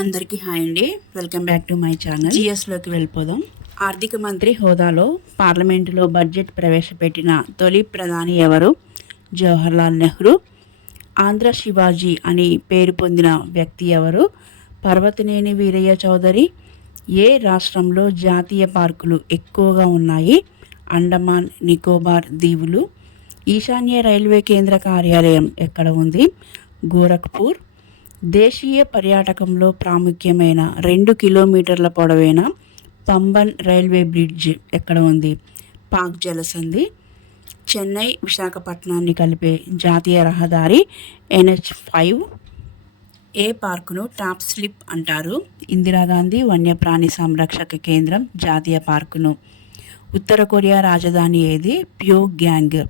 అందరికీ హాయ్ అండి. Welcome back to my channel. జిఎస్లోకి వెళ్ళిపోదాం. ఆర్థిక మంత్రి హోదాలో పార్లమెంటులో బడ్జెట్ ప్రవేశపెట్టిన తొలి ప్రధాని ఎవరు? జవహర్లాల్ నెహ్రూ. ఆంధ్ర శివాజీ అని పేరు పొందిన వ్యక్తి ఎవరు? పర్వతనేని వీరయ్య చౌదరి. ఏ రాష్ట్రంలో జాతీయ పార్కులు ఎక్కువగా ఉన్నాయి? అండమాన్ నికోబార్ దీవులు. ఈశాన్య రైల్వే కేంద్ర కార్యాలయం ఎక్కడ ఉంది? గోరఖ్పూర్. దేశీయ పర్యాటకంలో ప్రాముఖ్యమైన 2 కిలోమీటర్ల పొడవైన పంబన్ రైల్వే బ్రిడ్జ్ ఎక్కడ ఉంది? పాక్ జలసంధి. చెన్నై విశాఖపట్నాన్ని కలిపే జాతీయ రహదారి NH5. ఏ పార్కును టాప్ స్లిప్ అంటారు? ఇందిరాగాంధీ వన్యప్రాణి సంరక్షక కేంద్రం జాతీయ పార్కును. ఉత్తర కొరియా రాజధాని ఏది? ప్యోగ్యాంగ్.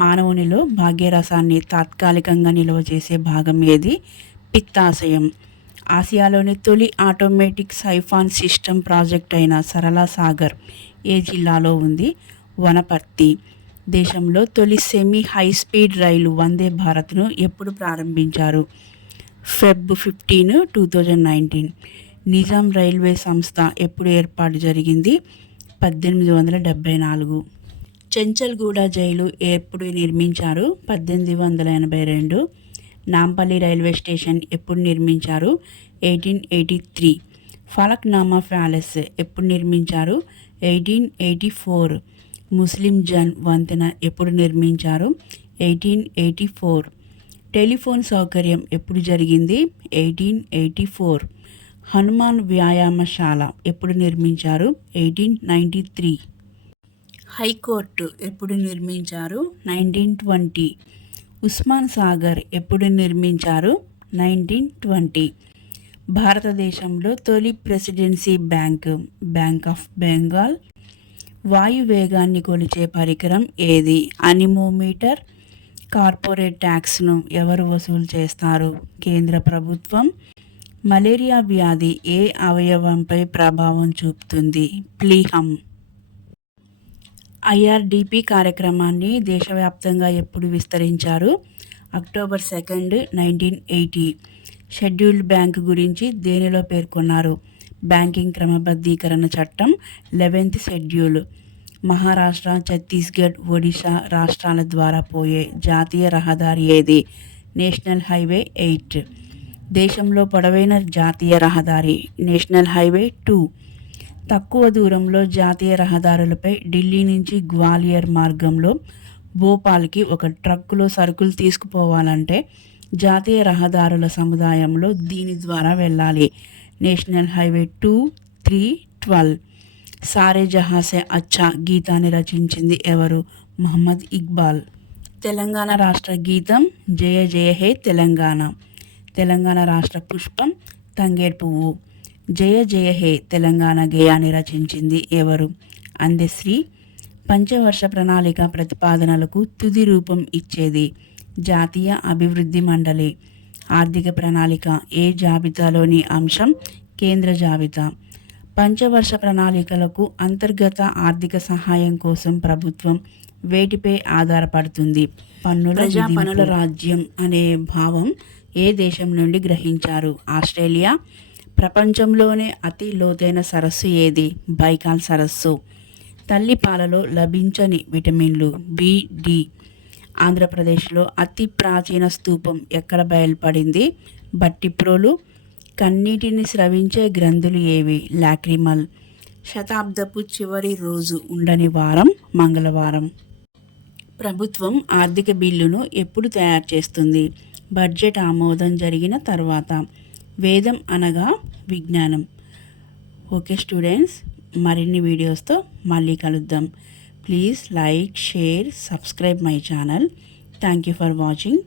మానవునిలో భాగ్యరసాన్ని తాత్కాలికంగా నిల్వ చేసే భాగం ఏది? పిత్తాశయం. ఆసియాలోని తొలి ఆటోమేటిక్ సైఫాన్ సిస్టమ్ ప్రాజెక్ట్ అయిన సరళ సాగర్ ఏ జిల్లాలో ఉంది? వనపర్తి. దేశంలో తొలి సెమీ హై స్పీడ్ రైలు వందే భారత్ను ఎప్పుడు ప్రారంభించారు? Feb 15, 2019. నిజాం రైల్వే సంస్థ ఎప్పుడు ఏర్పాటు జరిగింది? 1874. చెంచల్గూడ జైలు ఎప్పుడు నిర్మించారు? 1882. నాంపల్లి రైల్వే స్టేషన్ ఎప్పుడు నిర్మించారు? 1883. ఫలక్నామా ప్యాలెస్ ఎప్పుడు నిర్మించారు? 1884. ముస్లిం జన్ వంతెన ఎప్పుడు నిర్మించారు? 1884. టెలిఫోన్ సౌకర్యం ఎప్పుడు జరిగింది? 1884. హనుమాన్ వ్యాయామశాల ఎప్పుడు నిర్మించారు? 1893. హైకోర్టు ఎప్పుడు నిర్మించారు? 1920. ఉస్మాన్ సాగర్ ఎప్పుడు నిర్మించారు? 1920. భారతదేశంలో తొలి ప్రెసిడెన్సీ బ్యాంక్ ఆఫ్ బెంగాల్. వాయు వేగాన్ని కొలిచే పరికరం ఏది? అనిమోమీటర్. కార్పొరేట్ ట్యాక్స్ను ఎవరు వసూలు చేస్తారు? కేంద్ర ప్రభుత్వం. మలేరియా వ్యాధి ఏ అవయవంపై ప్రభావం చూపుతుంది? ప్లీహం. IRDP కార్యక్రమాన్ని దేశవ్యాప్తంగా ఎప్పుడు విస్తరించారు? October 2, 1980. షెడ్యూల్డ్ బ్యాంక్ గురించి దేనిలో పేర్కొన్నారు? బ్యాంకింగ్ క్రమబద్ధీకరణ చట్టం 11th షెడ్యూల్. మహారాష్ట్ర, ఛత్తీస్గఢ్, ఒడిశా రాష్ట్రాల ద్వారా పోయే జాతీయ రహదారి ఏది? National highway 8. దేశంలో పొడవైన జాతీయ రహదారి నేషనల్ హైవే 2. తక్కువ దూరంలో జాతీయ రహదారులపై ఢిల్లీ నుంచి గ్వాలియర్ మార్గంలో భోపాల్కి ఒక ట్రక్కులో సరుకులు తీసుకుపోవాలంటే జాతీయ రహదారుల సముదాయంలో దీని ద్వారా వెళ్ళాలి. National highway 2, 3, 12. సారే జహాసే అచ్చా గీతాన్ని రచించింది ఎవరు? మహమ్మద్ ఇక్బాల్. తెలంగాణ రాష్ట్ర గీతం జయ జయ హే తెలంగాణ. తెలంగాణ రాష్ట్ర పుష్పం తంగేడు పువ్వు. జయ జయ హే తెలంగాణ గేయాన్ని రచించింది ఎవరు? అందశ్రీ. పంచవర్ష ప్రణాళిక ప్రతిపాదనలకు తుది రూపం ఇచ్చేది జాతీయ అభివృద్ధి మండలి. ఆర్థిక ప్రణాళిక ఏ జాబితాలోని అంశం? కేంద్ర జాబితా. పంచవర్ష ప్రణాళికలకు అంతర్గత ఆర్థిక సహాయం కోసం ప్రభుత్వం వేటిపై ఆధారపడుతుంది? ప్రజా పనుల రాజ్యం అనే భావం ఏ దేశం నుండి గ్రహించారు? ఆస్ట్రేలియా. ప్రపంచంలోనే అతి లోతైన సరస్సు ఏది? బైకాల్ సరస్సు. తల్లి పాలలో లభించని విటమిన్లు B, D. ఆంధ్రప్రదేశ్లో అతి ప్రాచీన స్తూపం ఎక్కడ బయలుపడింది? బట్టిప్రోలు. కన్నీటిని స్రవించే గ్రంథులు ఏవి? లాక్రిమల్. శతాబ్దపు చివరి రోజు ఉండని వారం మంగళవారం. ప్రభుత్వం ఆర్థిక బిల్లును ఎప్పుడు తయారు చేస్తుంది? బడ్జెట్ ఆమోదం జరిగిన తర్వాత. వేదం అనగా విజ్ఞానం. ఓకే స్టూడెంట్స్, మరిన్ని వీడియోస్తో మళ్ళీ కలుద్దాం. Please like, share, subscribe my channel. Thank you for watching.